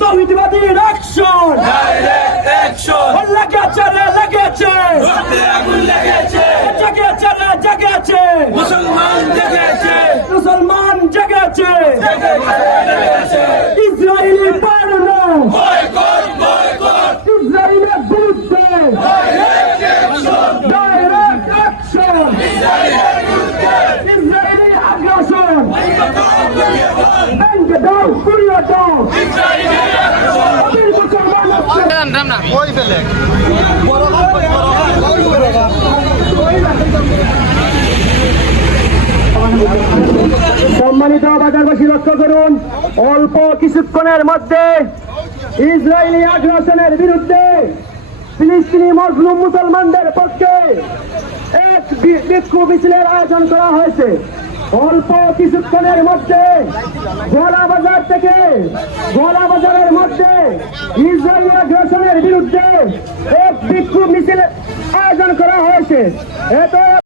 প্রতিবাদী action direct action লেগেছে রে লেগেছে! রক্তে আগুন লেগেছে! জেগেছে রে জেগেছে মুসলমান জেগেছে! মুসলমান জেগেছে জেগেছে ইসরায়েলি পণ্য বয়কট বয়কট ইসরায়েলের বিরুদ্ধে direct action direct action Israeli অবির মুসলমান সম্মানিত বাজারবাসী, লক্ষ্য করুন, অল্প কিছুক্ষণের মধ্যে ইসরায়েলি আগ্রাসনের বিরুদ্ধে ফিলিস্তিনি মজলুম মুসলমানদের পক্ষে এক বিক্ষোভ মিছিলের আয়োজন করা হয়েছে। অল্প কিছুক্ষণের মধ্যে গোলা বাজার থেকে গোলা বাজারের মধ্যে ইসরায়েলি আগ্রাসনের বিরুদ্ধে এক বিক্ষোভ মিছিল আয়োজন করা হয়েছে। এত